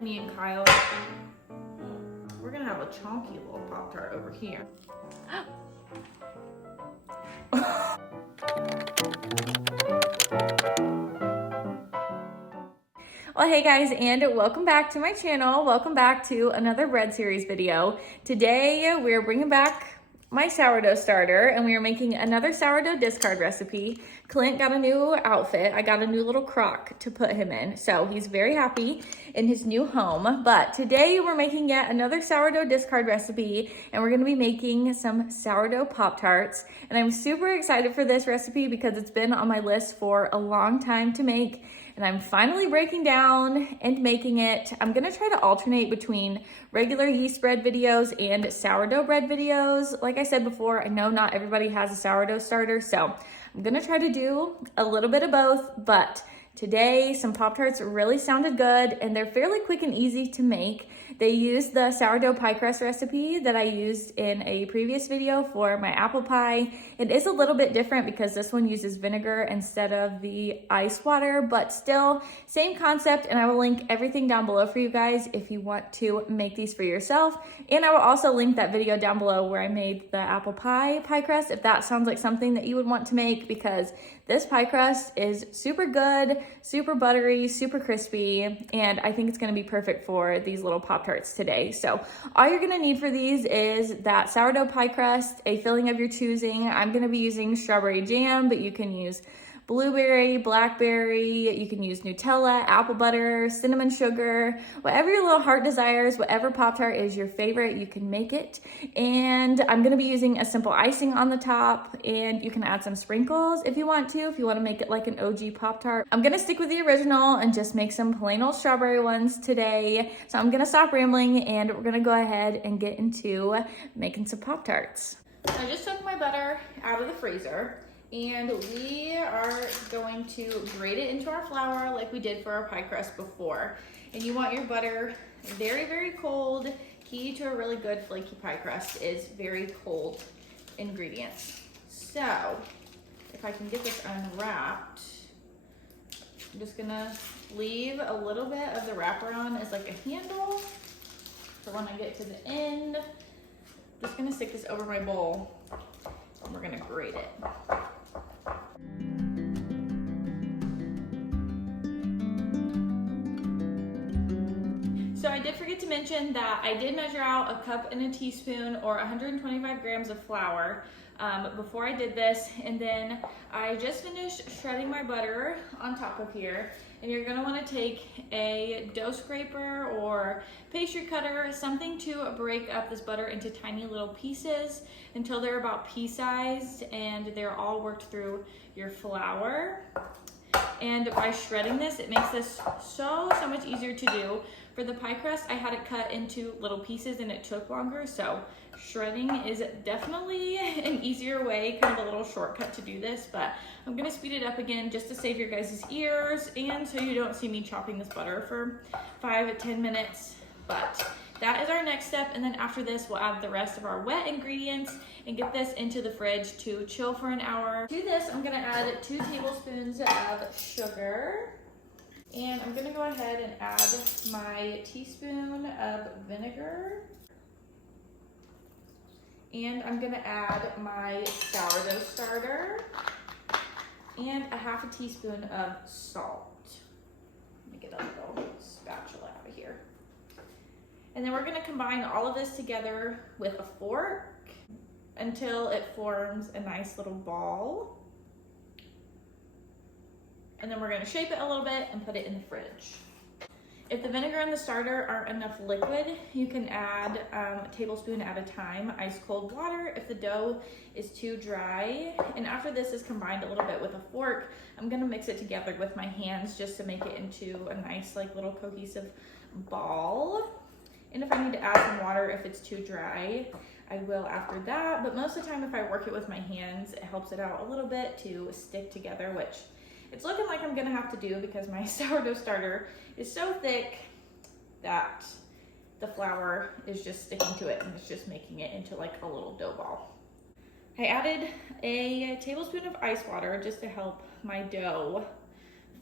Me and Kyle, we're gonna have a chunky little Pop-Tart over here. Well, hey guys, and welcome back to my channel. Welcome back to another bread series video. Today, we're bringing back my sourdough starter, and we are making another sourdough discard recipe. Clint got a new outfit. I got a new little crock to put him in, so he's very happy in his new home. But today, we're making yet another sourdough discard recipe, and we're gonna be making some sourdough Pop-Tarts. And I'm super excited for this recipe because it's been on my list for a long time to make, and I'm finally breaking down and making it. I'm gonna try to alternate between regular yeast bread videos and sourdough bread videos. Like I said before, I know not everybody has a sourdough starter, so I'm gonna try to do a little bit of both, but today, some Pop-Tarts really sounded good, and they're fairly quick and easy to make. They use the sourdough pie crust recipe that I used in a previous video for my apple pie. It is a little bit different because this one uses vinegar instead of the ice water, but still, same concept, and I will link everything down below for you guys if you want to make these for yourself. And I will also link that video down below where I made the apple pie crust if that sounds like something that you would want to make, because this pie crust is super good, super buttery, super crispy, and I think it's gonna be perfect for these little Pop-Tarts today. So all you're gonna need for these is that sourdough pie crust, a filling of your choosing. I'm gonna be using strawberry jam, but you can use blueberry, blackberry, you can use Nutella, apple butter, cinnamon sugar, whatever your little heart desires, whatever Pop-Tart is your favorite, you can make it. And I'm gonna be using a simple icing on the top, and you can add some sprinkles if you want to make it like an OG Pop-Tart. I'm gonna stick with the original and just make some plain old strawberry ones today. So I'm gonna stop rambling and we're gonna go ahead and get into making some Pop-Tarts. So I just took my butter out of the freezer, and we are going to grate it into our flour like we did for our pie crust before. And you want your butter very, very cold. Key to a really good flaky pie crust is very cold ingredients. So if I can get this unwrapped, I'm just gonna leave a little bit of the wrapper on as like a handle for when I get to the end. I'm just gonna stick this over my bowl and we're gonna grate it. So I did forget to mention that I did measure out a cup and a teaspoon, or 125 grams of flour before I did this. And then I just finished shredding my butter on top of here. And you're gonna wanna take a dough scraper or pastry cutter, something to break up this butter into tiny little pieces until they're about pea-sized and they're all worked through your flour. And by shredding this, it makes this so much easier to do. For the pie crust, I had it cut into little pieces and it took longer, so shredding is definitely an easier way, kind of a little shortcut to do this, but I'm gonna speed it up again just to save your guys' ears and so you don't see me chopping this butter for 5 to 10 minutes. But that is our next step, and then after this, we'll add the rest of our wet ingredients and get this into the fridge to chill for an hour. To this, I'm gonna add 2 tablespoons of sugar, and I'm gonna go ahead and add my teaspoon of vinegar, and I'm gonna add my sourdough starter, and a half a teaspoon of salt. Let me get a little spatula out of here. And then we're gonna combine all of this together with a fork until it forms a nice little ball. And then we're gonna shape it a little bit and put it in the fridge. If the vinegar and the starter aren't enough liquid, you can add a tablespoon at a time ice cold water if the dough is too dry. And after this is combined a little bit with a fork, I'm gonna mix it together with my hands just to make it into a nice like little cohesive ball. And if I need to add some water if it's too dry, I will after that. But most of the time, if I work it with my hands, it helps it out a little bit to stick together, which it's looking like I'm gonna have to do because my sourdough starter is so thick that the flour is just sticking to it and it's just making it into like a little dough ball. I added a tablespoon of ice water just to help my dough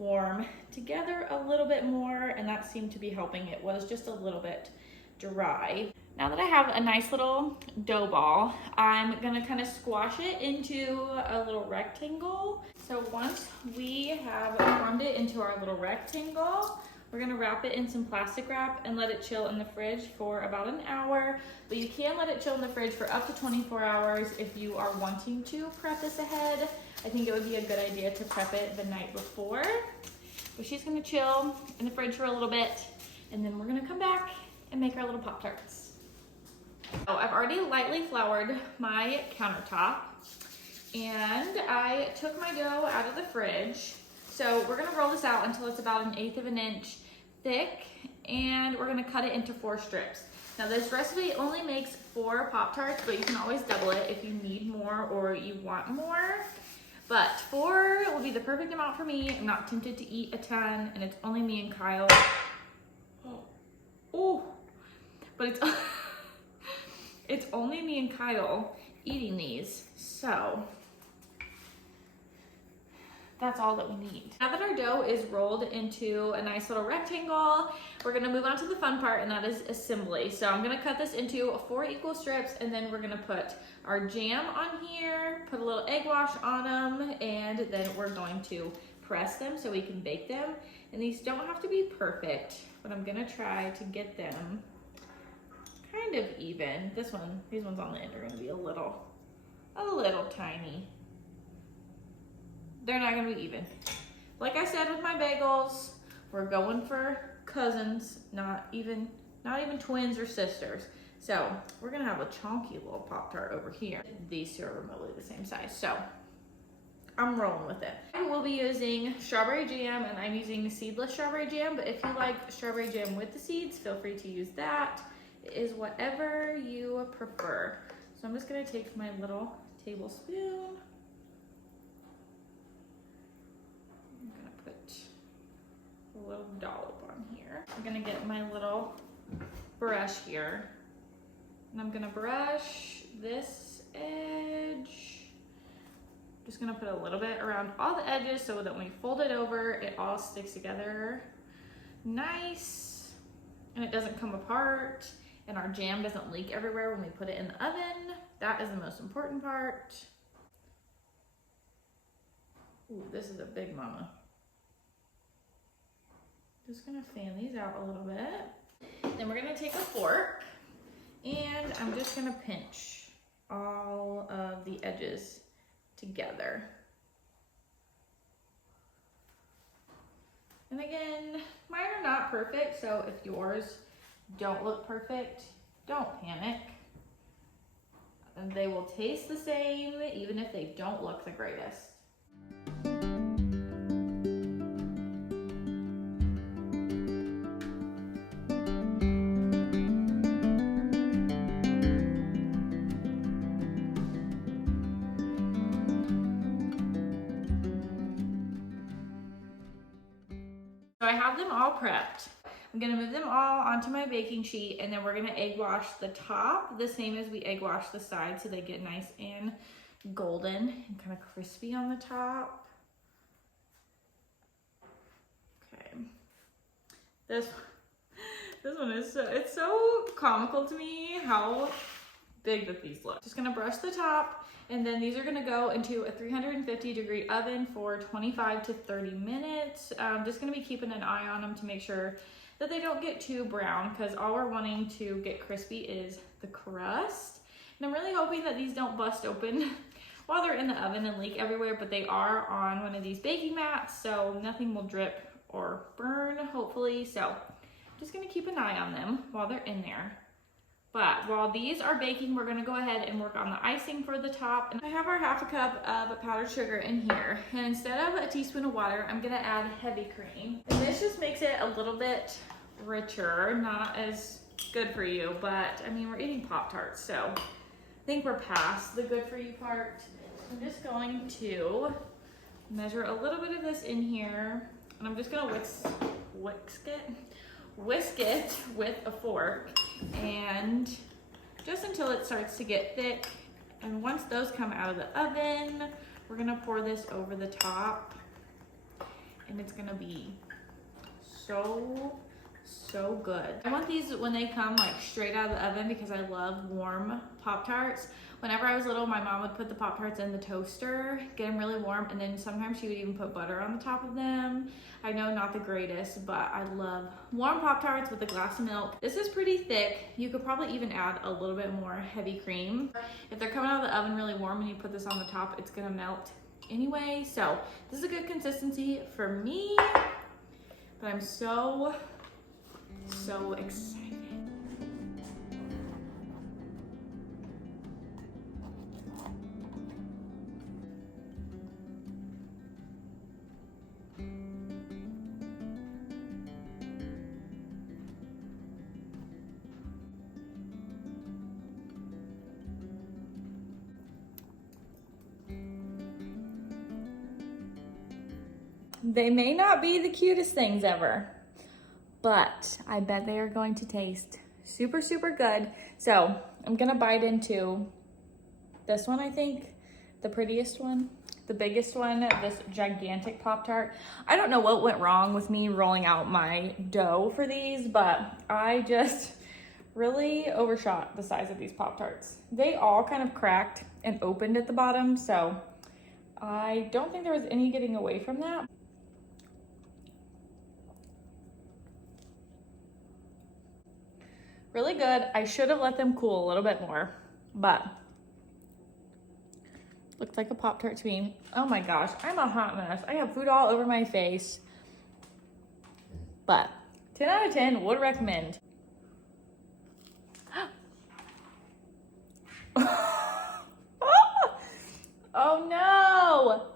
form together a little bit more, and that seemed to be helping. It was just a little bit dry. Now that I have a nice little dough ball, I'm gonna kind of squash it into a little rectangle. So once we have formed it into our little rectangle, we're gonna wrap it in some plastic wrap and let it chill in the fridge for about an hour. But you can let it chill in the fridge for up to 24 hours if you are wanting to prep this ahead. I think it would be a good idea to prep it the night before. So she's gonna chill in the fridge for a little bit, and then we're gonna come back and make our little Pop-Tarts. So I've already lightly floured my countertop, and I took my dough out of the fridge. So we're gonna roll this out until it's about 1/8 of an inch thick, and we're gonna cut it into 4 strips. Now this recipe only makes 4 Pop-Tarts, but you can always double it if you need more or you want more. But 4 will be the perfect amount for me. I'm not tempted to eat a ton, and it's only me and Kyle. Oh, but it's only me and Kyle eating these, so that's all that we need. Now that our dough is rolled into a nice little rectangle, we're gonna move on to the fun part, and that is assembly. So I'm gonna cut this into 4 equal strips, and then we're gonna put our jam on here, put a little egg wash on them, and then we're going to press them so we can bake them. And these don't have to be perfect, but I'm gonna try to get them kind of even. These ones on the end are gonna be a little tiny. They're not gonna be even. Like I said with my bagels, we're going for cousins, not even twins or sisters. So we're gonna have a chunky little Pop-Tart over here. These two are remotely the same size, so I'm rolling with it. I will be using strawberry jam, and I'm using seedless strawberry jam, but if you like strawberry jam with the seeds, feel free to use that. It is whatever you prefer. So I'm just gonna take my little tablespoon. I'm gonna put a little dollop on here. I'm gonna get my little brush here, and I'm gonna brush this edge. Just gonna put a little bit around all the edges so that when we fold it over, it all sticks together nice, and it doesn't come apart, and our jam doesn't leak everywhere when we put it in the oven. That is the most important part. Ooh, this is a big mama. Just gonna fan these out a little bit. Then we're gonna take a fork, and I'm just gonna pinch all of the edges together. And again, mine are not perfect, so if yours don't look perfect, don't panic. And they will taste the same, even if they don't look the greatest. So I have them all prepped. I'm gonna move them all onto my baking sheet, and then we're gonna egg wash the top the same as we egg wash the sides so they get nice and golden and kind of crispy on the top. Okay. This one is it's so comical to me how big that these look. Just gonna brush the top, and then these are gonna go into a 350-degree oven for 25 to 30 minutes. I'm just gonna be keeping an eye on them to make sure that they don't get too brown, because all we're wanting to get crispy is the crust. And I'm really hoping that these don't bust open while they're in the oven and leak everywhere, but they are on one of these baking mats, so nothing will drip or burn, hopefully. So I'm just gonna keep an eye on them while they're in there. But while these are baking, we're gonna go ahead and work on the icing for the top. And I have our 1/2 cup of powdered sugar in here. And instead of a teaspoon of water, I'm gonna add heavy cream. And this just makes it a little bit richer, not as good for you, but I mean, we're eating Pop-Tarts, so I think we're past the good for you part. I'm just going to measure a little bit of this in here, and I'm just gonna whisk it with a fork, and just until it starts to get thick. And once those come out of the oven, we're gonna pour this over the top, and it's gonna be so good. I want these when they come like straight out of the oven because I love warm Pop-Tarts. Whenever I was little, my mom would put the Pop-Tarts in the toaster, get them really warm, and then sometimes she would even put butter on the top of them. I know, not the greatest, but I love warm Pop-Tarts with a glass of milk. This is pretty thick. You could probably even add a little bit more heavy cream. If they're coming out of the oven really warm and you put this on the top, it's gonna melt anyway. So this is a good consistency for me, but I'm so excited. They may not be the cutest things ever, but I bet they are going to taste super good. So I'm gonna bite into this one, I think, the prettiest one, the biggest one, this gigantic Pop-Tart. I don't know what went wrong with me rolling out my dough for these, but I just really overshot the size of these Pop-Tarts. They all kind of cracked and opened at the bottom, so I don't think there was any getting away from that. Really good. I should have let them cool a little bit more, but looks like a Pop-Tart to me. Oh my gosh, I'm a hot mess. I have food all over my face, but 10 out of 10 would recommend. Oh no!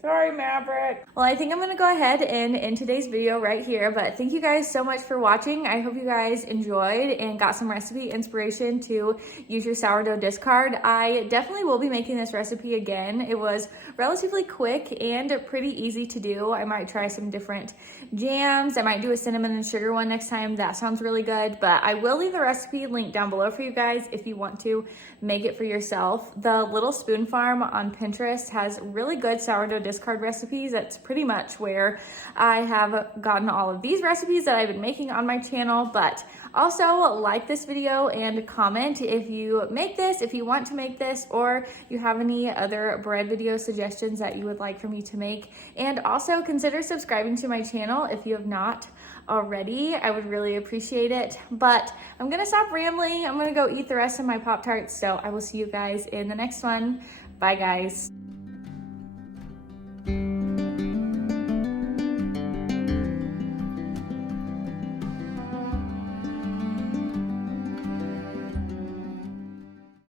Sorry, Maverick. Well, I think I'm gonna go ahead and end today's video right here, but thank you guys so much for watching. I hope you guys enjoyed and got some recipe inspiration to use your sourdough discard. I definitely will be making this recipe again. It was relatively quick and pretty easy to do. I might try some different jams. I might do a cinnamon and sugar one next time. That sounds really good, but I will leave the recipe linked down below for you guys if you want to make it for yourself. The Little Spoon Farm on Pinterest has really good sourdough discard recipes. That's pretty much where I have gotten all of these recipes that I've been making on my channel. But also like this video and comment if you make this, if you want to make this, or you have any other bread video suggestions that you would like for me to make. And also consider subscribing to my channel if you have not already. I would really appreciate it. But I'm gonna stop rambling. I'm gonna go eat the rest of my Pop-Tarts. So I will see you guys in the next one. Bye guys.